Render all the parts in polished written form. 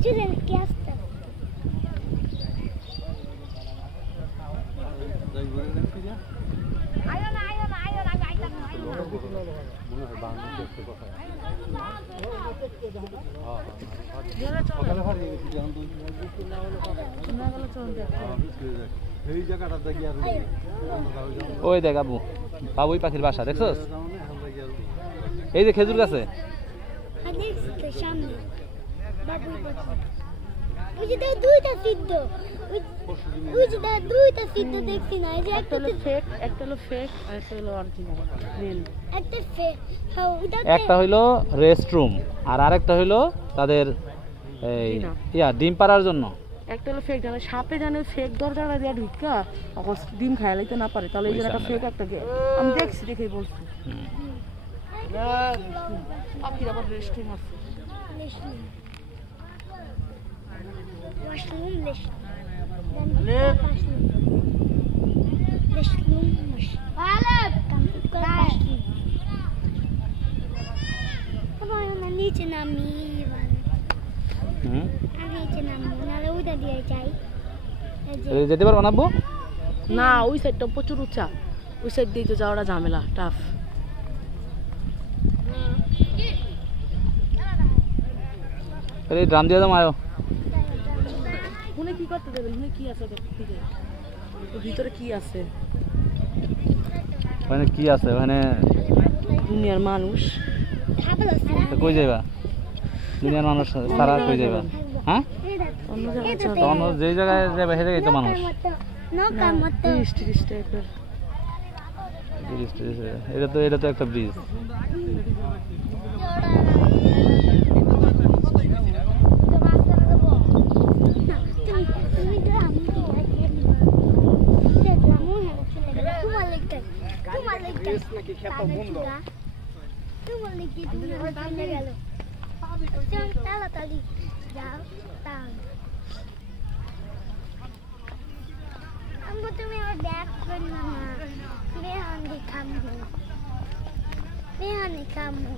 Ucciderli che asta. ওই দেখ আবু বাবুই পাখির বাসা দেখছস এই যে খেজুর গাছে সামনে বাবুই পাখি ওই যে দুইটা সিদ্ধ ওই যে দুইটা সিদ্ধ দেখছি না এই যে একটা হলো ফেক আর একটা হলো অরিজিনাল মেন একটা ফেক একটা হইলো রেস্টরুম আর আরেকটা হইলো তাদের এই ডিম পাড়ার জন্য একটা হলো ফেক জানে সাপে জানে ফেক দরজাটা দিয়ে ঢুকা তখন ডিম খাইয়া লাইতে না পারে তাহলে এই যে একটা ফেক একটা আমি দেখছি দেখেই বলছি পাখির আবার রেস্টরুম আছে নিচে নামি যেতে পারবো না না ওই সাইডটা প্রচুর উঁচা ওই সাইড দিয়ে তো যাওয়াটা ঝামেলা টাফ ড্রাম দিয়ে দাম আয়ো শুনে কি করতে দেবেন শুনে কি আছে ভিতরে কি আছে ওখানে কি আছে ওখানে দুনিয়ার মানুষ কই যাইবা দুনিয়ার মানুষ সারা কই যাইবা হ্যাঁ অন্য যে জায়গায় যাবে সেই জায়গায় তো মানুষ এটা তো একটা ব্রিজ তুমি আমার ব্যাগ করো না বেহানি কামু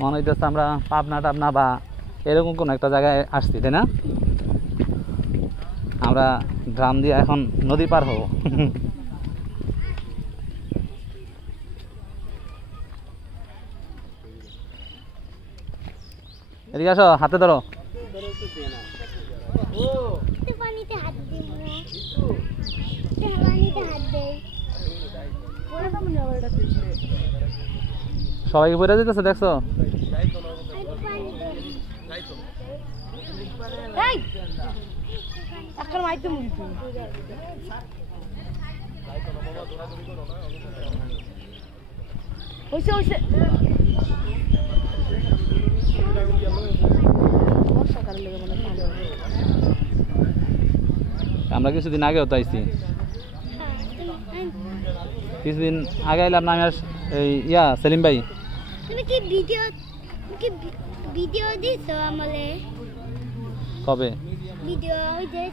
মনে হইতেছে আমরা পাবনা বা এরকম কোন একটা জায়গায় আসছি তাই না আমরা ড্রাম দিয়ে এখন নদী পার হব এদিকে আসো হাতে ধরো সবাইকে বইরা দিতেছে দেখছো আমরা কিছুদিন আগেও তো আইছি কিছুদিন আগে এলাম না আমি এই সেলিম ভাই তুমি কি ভিডিও দিছো আমলে কবে ভিডিও ওই যে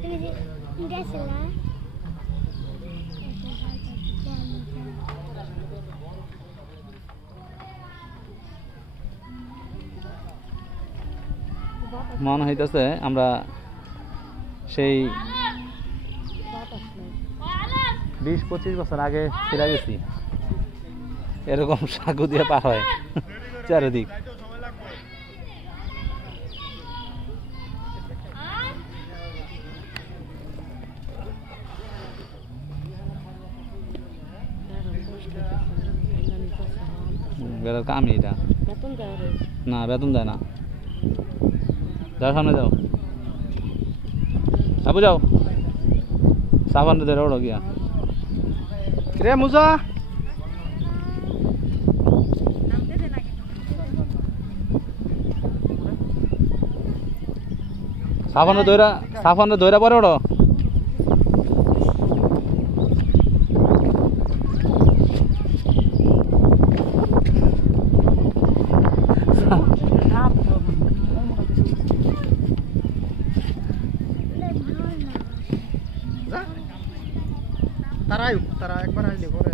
তুমি দেখছিলা মনে হইতেছে আমরা সেই 20-25 বছর আগে ফিরে গেছি এরকম সাগু দিয়ে পার হয় চারিদিক বেড়ার কামই এটা না বেতন দেয় না যাও সামনে যাও আবু যাও সাবান দে রোড গিয়া রে মুজা সাফান দইরা পরে ওড়ো যা তারা একবার আইলে পরে